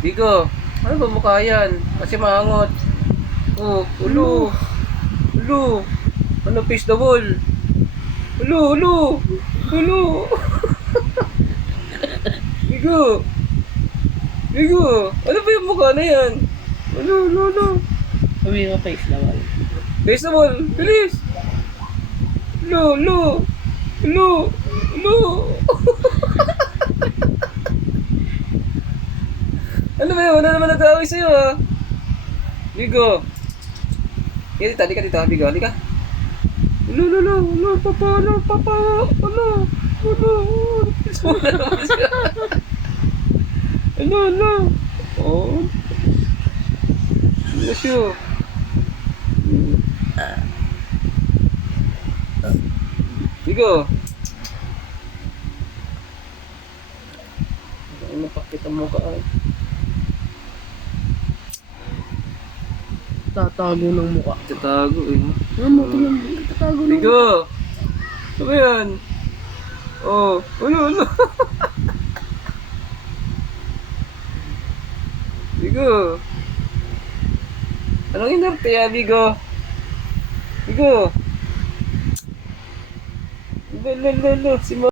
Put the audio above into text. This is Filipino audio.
Bigo, ano ba mukha yan? Kasi maangot. Oh, ulo. Ulo. Ano face the wall? Ulo, ulo. Ulo. Bigo. Bigo. Ano ba yung mukha na yan? Ulo, ulo, ulo. Sabi ko face naman. Face the wall. Bilis. Ulo, ulo. Ulo. Ulo. Ano ba yun? Wala naman nag-aaway sa'yo ah. Bigo. Dito, halika dito. Bigo, halika. Ulo, ulo, ulo. Ulo, papa, ulo, papa. Ulo. Ulo. Wala naman siya. Ulo, ulo. Oh. Ulo siya. Bigo. Ano pakita mo ka ay? Tatago ng mukha. Tatago eh. Ano mo, tingnan mo. Tatago ng mukha. Bigo! Ano ba yan? Oh, ulo, ulo. Bigo! Anong inarte ya, Bigo? Bigo! Lolo, lolo, si